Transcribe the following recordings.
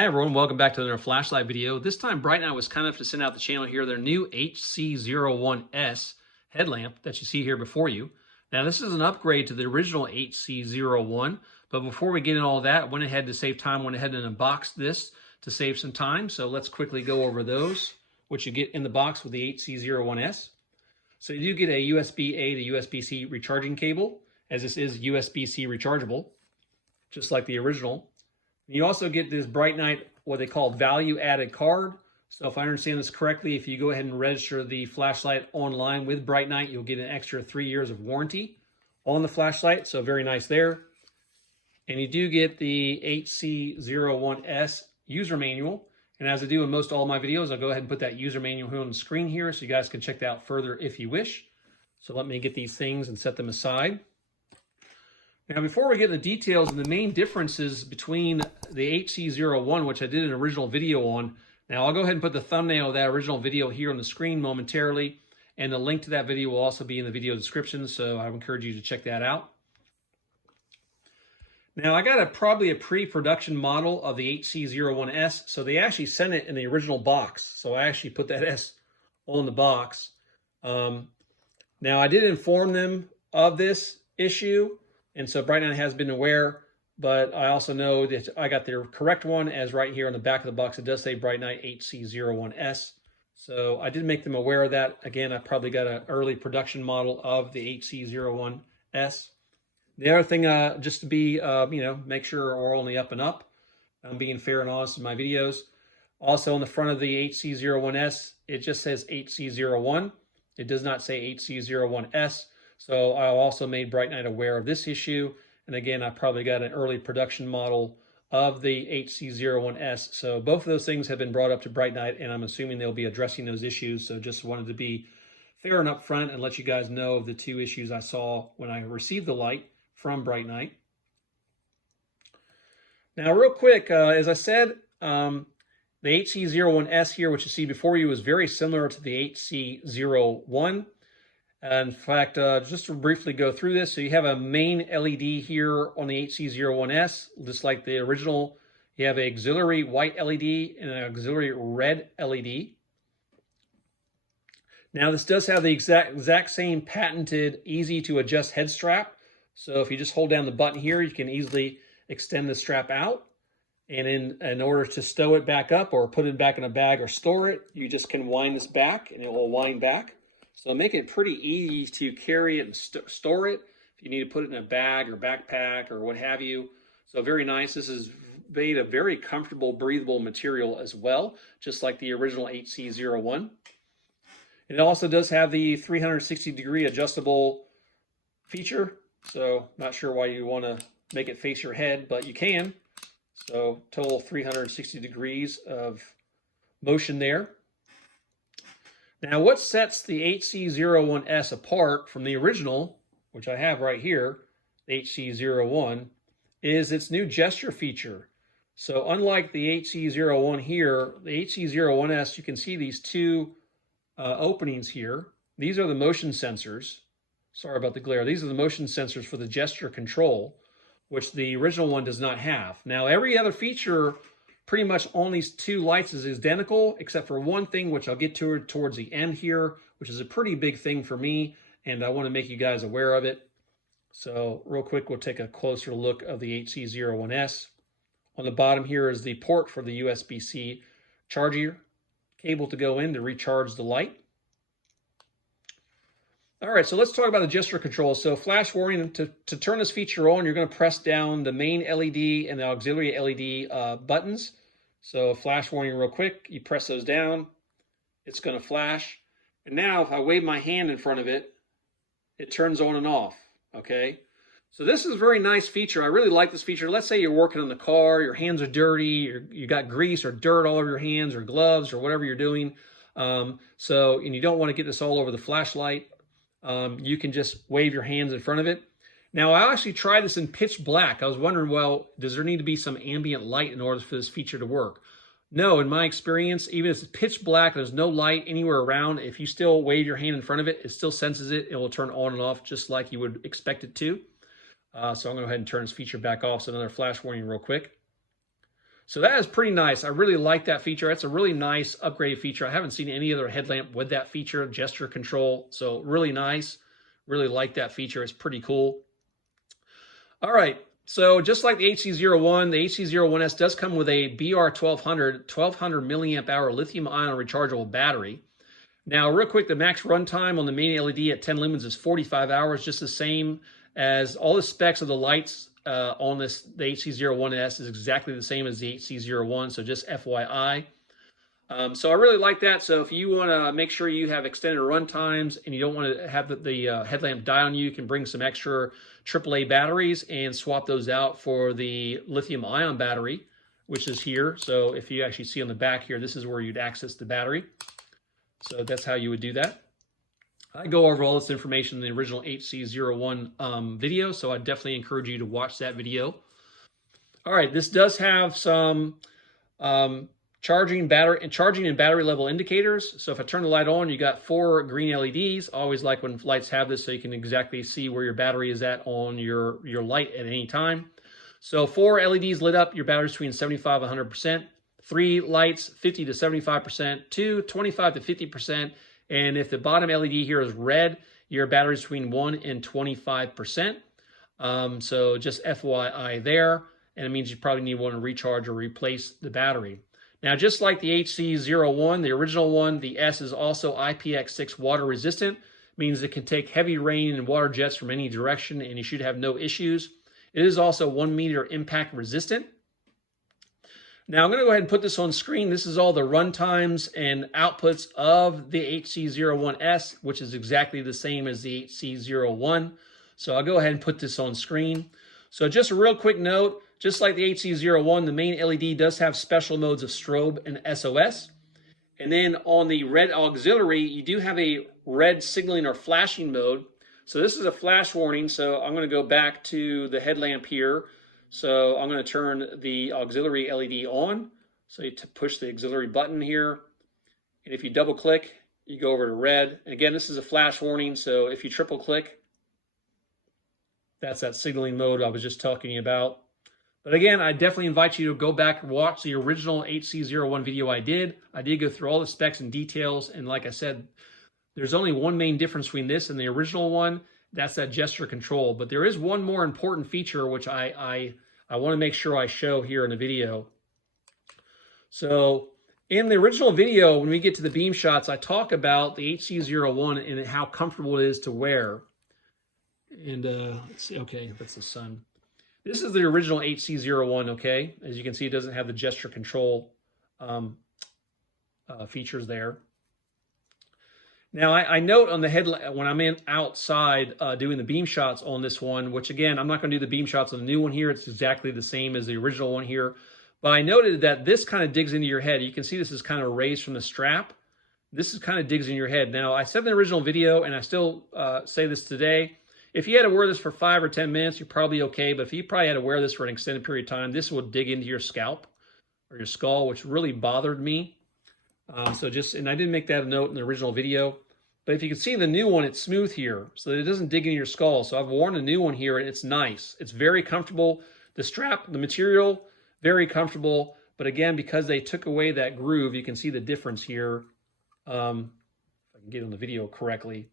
Hi everyone, welcome back to another flashlight video. This time Brinyte was kind enough to send out the channel here their new HC01S headlamp that you see here before you. Now this is an upgrade to the original HC01, but before we get into all that, I went ahead to save time, went ahead and unboxed this to save some time. So let's quickly go over those, what you get in the box with the HC01S. So you do get a USB-A to USB-C recharging cable, as this is USB-C rechargeable, just like the original. You also get this Brinyte, what they call value-added card. So if I understand this correctly, if you go ahead and register the flashlight online with Brinyte, you'll get an extra 3 years of warranty on the flashlight. So very nice there. And you do get the HC01S user manual. And as I do in most all my videos, I'll go ahead and put that user manual here on the screen here so you guys can check that out further if you wish. So let me get these things and set them aside. Now, before we get into the details and the main differences between the HC01, which I did an original video on, now I'll go ahead and put the thumbnail of that original video here on the screen momentarily, and the link to that video will also be in the video description, so I encourage you to check that out. Now, I got probably a pre-production model of the HC01S, so they actually sent it in the original box, so I actually put that S on the box. Now, I did inform them of this issue, and so Brinyte has been aware, but I also know that I got the correct one, as right here on the back of the box, it does say Brinyte HC01S. So I did make them aware of that. Again, I probably got an early production model of the HC01S. The other thing, just to be, make sure we're only up and up. I'm being fair and honest in my videos. Also on the front of the HC01S, it just says HC01. It does not say HC01S. So I also made Brinyte aware of this issue. And again, I probably got an early production model of the HC01S. So both of those things have been brought up to Brinyte, and I'm assuming they'll be addressing those issues. So just wanted to be fair and upfront and let you guys know of the two issues I saw when I received the light from Brinyte. Now, real quick, as I said, the HC01S here, which you see before you, is very similar to the HC01. In fact, just to briefly go through this, so you have a main LED here on the HC01S, just like the original. You have an auxiliary white LED and an auxiliary red LED. Now, this does have the exact same patented, easy to adjust head strap. So if you just hold down the button here, you can easily extend the strap out. And in order to stow it back up or put it back in a bag or store it, you just can wind this back and it will wind back. So make it pretty easy to carry it and store it if you need to put it in a bag or backpack or what have you. So very nice. This is made a very comfortable, breathable material as well, just like the original HC01. It also does have the 360-degree adjustable feature. So not sure why you want to make it face your head, but you can. So total 360 degrees of motion there. Now, what sets the HC01S apart from the original, which I have right here, the HC01, is its new gesture feature. So unlike the HC01 here, the HC01S, you can see these two openings here. These are the motion sensors. Sorry about the glare. These are the motion sensors for the gesture control, which the original one does not have. Now, every other feature pretty much on these two lights is identical, except for one thing, which I'll get to towards the end here, which is a pretty big thing for me, and I want to make you guys aware of it. So real quick, we'll take a closer look of the HC01S. On the bottom here is the port for the USB-C charger cable to go in to recharge the light. All right, so let's talk about the gesture control. So flash warning, to turn this feature on, you're going to press down the main LED and the auxiliary LED buttons. So flash warning real quick, you press those down, it's going to flash. And now if I wave my hand in front of it, it turns on and off, okay? So this is a very nice feature. I really like this feature. Let's say you're working on the car, your hands are dirty, you got grease or dirt all over your hands or gloves or whatever you're doing. And you don't want to get this all over the flashlight. You can just wave your hands in front of it. Now, I actually tried this in pitch black. I was wondering, well, does there need to be some ambient light in order for this feature to work? No, in my experience, even if it's pitch black, there's no light anywhere around. If you still wave your hand in front of it, it still senses it. It will turn on and off just like you would expect it to. So I'm going to go ahead and turn this feature back off. So another flash warning real quick. So that is pretty nice. I really like that feature. That's a really nice upgraded feature. I haven't seen any other headlamp with that feature, gesture control. So really nice. Really like that feature. It's pretty cool. All right. So just like the HC01, the HC01S does come with a BR1200 milliamp hour lithium ion rechargeable battery. Now, real quick, the max runtime on the main LED at 10 lumens is 45 hours, just the same as all the specs of the lights on this. The HC01S is exactly the same as the HC01, so just FYI. So I really like that. So if you want to make sure you have extended run times and you don't want to have the headlamp die on you, you can bring some extra AAA batteries and swap those out for the lithium ion battery, which is here. So if you actually see on the back here, this is where you'd access the battery. So that's how you would do that. I go over all this information in the original HC01 video, so I definitely encourage you to watch that video. All right, this does have some charging and battery level indicators. So if I turn the light on, you got 4 green LEDs. I always like when lights have this so you can exactly see where your battery is at on your light at any time. So 4 LEDs lit up, your battery's between 75 and 100%. 3 lights, 50 to 75%, 2, 25 to 50%, and if the bottom LED here is red, your battery's between 1 and 25%. So just FYI there, and it means you probably need one to recharge or replace the battery. Now, just like the HC01, the original one, the S is also IPX6 water resistant, means it can take heavy rain and water jets from any direction, and you should have no issues. It is also 1 meter impact resistant. Now I'm going to go ahead and put this on screen. This is all the run times and outputs of the HC01S, which is exactly the same as the HC01. So I'll go ahead and put this on screen. So just a real quick note, just like the HC01, the main LED does have special modes of strobe and SOS. And then on the red auxiliary, you do have a red signaling or flashing mode. So this is a flash warning. So I'm going to go back to the headlamp here. So I'm going to turn the auxiliary LED on. So you push the auxiliary button here. And if you double click, you go over to red. And again, this is a flash warning. So if you triple click, that's that signaling mode I was just talking about. But again, I definitely invite you to go back and watch the original HC01 video I did. I did go through all the specs and details. And like I said, there's only one main difference between this and the original one. That's that gesture control. But there is one more important feature, which I want to make sure I show here in the video. So in the original video, when we get to the beam shots, I talk about the HC01 and how comfortable it is to wear. And let's see, okay, that's the sun. This is the original HC01, okay? As you can see, it doesn't have the gesture control features there. Now, I note on the headlamp, when I'm outside doing the beam shots on this one, which again, I'm not going to do the beam shots on the new one here. It's exactly the same as the original one here. But I noted that this kind of digs into your head. You can see this is kind of raised from the strap. This is kind of digs in your head. Now, I said in the original video, and I still say this today, if you had to wear this for 5 or 10 minutes, you're probably okay. But if you probably had to wear this for an extended period of time, this will dig into your scalp or your skull, which really bothered me. And I didn't make that a note in the original video, but if you can see the new one, it's smooth here, so that it doesn't dig in your skull. So I've worn the new one here, and it's nice. It's very comfortable. The strap, the material, very comfortable. But again, because they took away that groove, you can see the difference here. If I can get on the video correctly.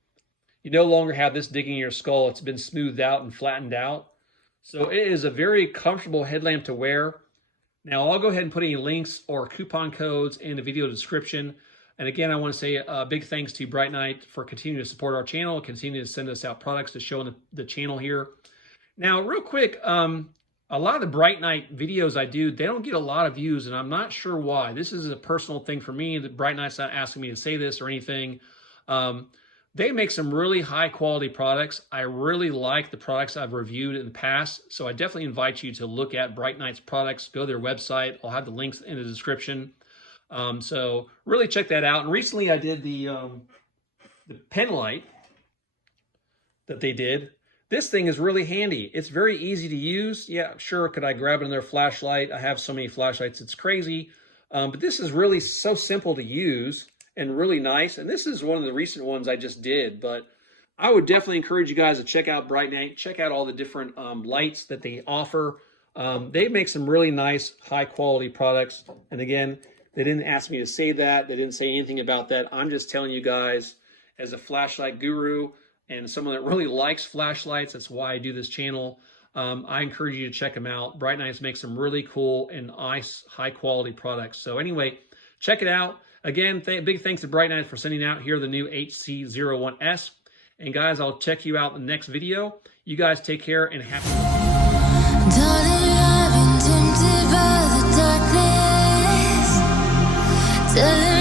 You no longer have this digging in your skull. It's been smoothed out and flattened out. So it is a very comfortable headlamp to wear. Now, I'll go ahead and put any links or coupon codes in the video description. And again, I want to say a big thanks to Brinyte for continuing to support our channel, continue to send us out products to show on the channel here. Now, real quick, a lot of the Brinyte videos I do, they don't get a lot of views, and I'm not sure why. This is a personal thing for me. Brinyte's not asking me to say this or anything. They make some really high quality products. I really like the products I've reviewed in the past. So I definitely invite you to look at Brinyte's products, go to their website. I'll have the links in the description. So really check that out. And recently I did the pen light that they did. This thing is really handy. It's very easy to use. Yeah, sure, could I grab another flashlight? I have so many flashlights, it's crazy. But this is really so simple to use and really nice. And this is one of the recent ones I just did, but I would definitely encourage you guys to check out Brinyte, check out all the different lights that they offer. They make some really nice, high quality products. And again, they didn't ask me to say that. They didn't say anything about that. I'm just telling you guys, as a flashlight guru and someone that really likes flashlights, that's why I do this channel. I encourage you to check them out. Brinyte makes some really cool and nice, high quality products. So anyway, check it out. Again, big thanks to Brinyte for sending out here the new HC01S. And guys, I'll check you out in the next video. You guys take care and happy. Darling, I've been tempted by the darkness.